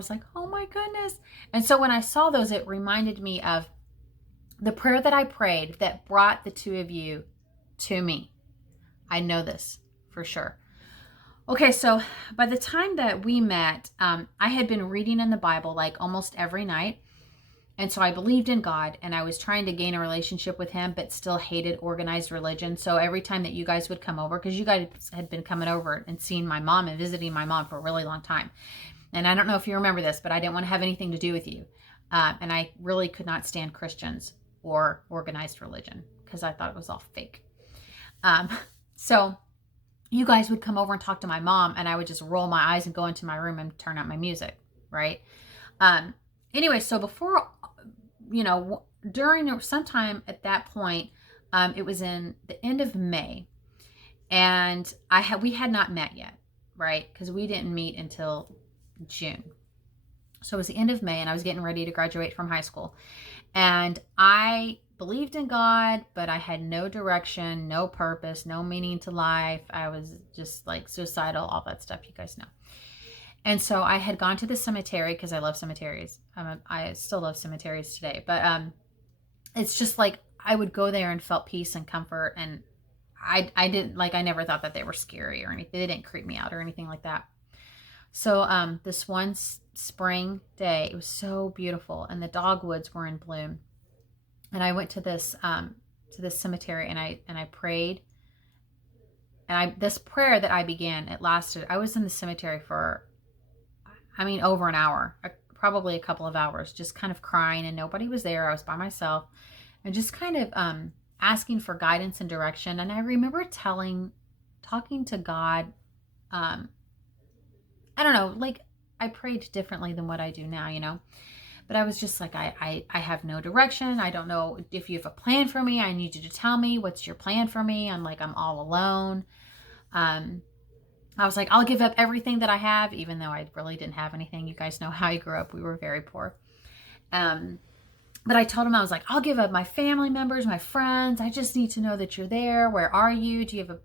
was like, oh my goodness. And so when I saw those, it reminded me of the prayer that I prayed that brought the two of you to me. I know this for sure. Okay, so by the time that we met, I had been reading in the Bible like almost every night. And so I believed in God, and I was trying to gain a relationship with him, but still hated organized religion. So every time that you guys would come over, because you guys had been coming over and seeing my mom and visiting my mom for a really long time. And I don't know if you remember this, but I didn't want to have anything to do with you. And I really could not stand Christians or organized religion because I thought it was all fake. So you guys would come over and talk to my mom, and I would just roll my eyes and go into my room and turn up my music, right? Anyway, so before, during sometime at that point, it was in the end of May, and we had not met yet, right? Because we didn't meet until June. So it was the end of May, and I was getting ready to graduate from high school, and I believed in God, but I had no direction, no purpose, no meaning to life. I was just like suicidal, all that stuff you guys know. And so I had gone to the cemetery because I love cemeteries. I still love cemeteries today, but it's just like I would go there and felt peace and comfort. And I didn't like, I never thought that they were scary or anything. They didn't creep me out or anything like that. So this one spring day, it was so beautiful, and the dogwoods were in bloom. And I went to this cemetery, and I prayed. And this prayer that I began, it lasted. I was in the cemetery for, over an hour, probably a couple of hours, just kind of crying, and nobody was there. I was by myself, and just kind of asking for guidance and direction. And I remember talking to God. I don't know, like I prayed differently than what I do now, But I was just like, I have no direction. I don't know if you have a plan for me. I need you to tell me, what's your plan for me? I'm all alone. I was like, I'll give up everything that I have, even though I really didn't have anything. You guys know how I grew up. We were very poor. But I told him, I was like, I'll give up my family members, my friends. I just need to know that you're there. Where are you? Do you have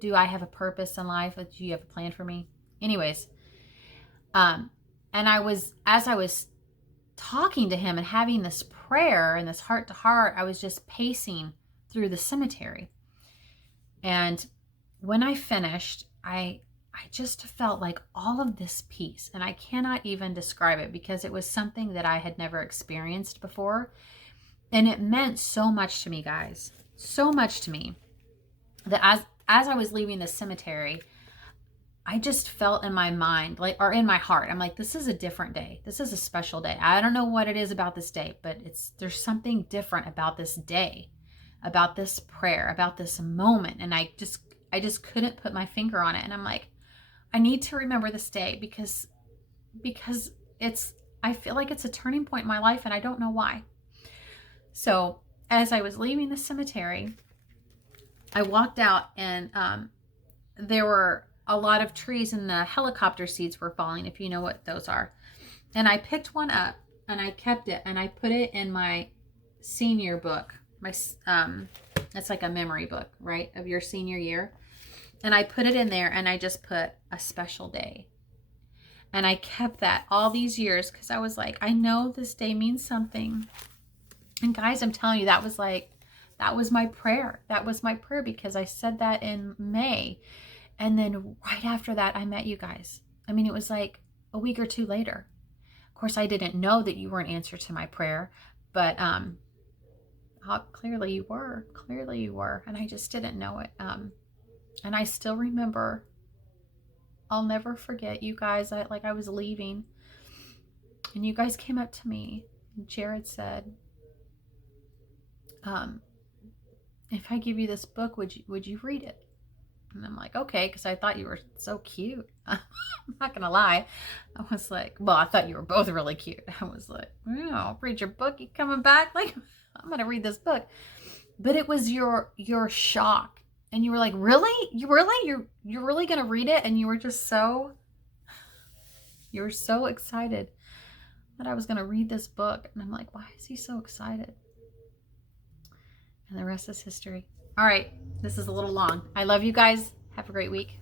do I have a purpose in life? Do you have a plan for me? Anyways, and as I was talking to him and having this prayer and this heart to heart, I was just pacing through the cemetery. And when I finished, I just felt like all of this peace, and I cannot even describe it because it was something that I had never experienced before. And it meant so much to me, guys, so much to me that as I was leaving the cemetery, I just felt in my mind, or in my heart, I'm like, this is a different day. This is a special day. I don't know what it is about this day, but there's something different about this day, about this prayer, about this moment. And I just couldn't put my finger on it. And I'm like, I need to remember this day because I feel like it's a turning point in my life, and I don't know why. So as I was leaving the cemetery, I walked out, and there were a lot of trees, and the helicopter seeds were falling, if you know what those are. And I picked one up, and I kept it, and I put it in my senior book. It's like a memory book, right, of your senior year. And I put it in there, and I just put a special day. And I kept that all these years because I was like, I know this day means something. And guys, I'm telling you, that was my prayer. That was my prayer because I said that in May. And then right after that, I met you guys. It was like a week or two later. Of course, I didn't know that you were an answer to my prayer, but clearly you were. Clearly you were. And I just didn't know it. And I still remember, I'll never forget you guys. I was leaving, and you guys came up to me, and Jared said, if I give you this book, would you read it? And I'm like, okay, because I thought you were so cute. I'm not going to lie. I was like, well, I thought you were both really cute. I was like, I'll read your book. You coming back? I'm going to read this book. But it was your shock. And you were like, really? You're really going to read it? And you were so excited that I was going to read this book. And I'm like, why is he so excited? And the rest is history. All right. This is a little long. I love you guys. Have a great week.